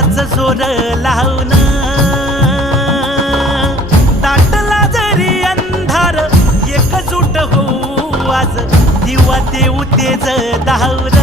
एकताच जोर लावून दाटला जरी अंधार एकजूट होऊ आज दिवा देऊ तेज धावून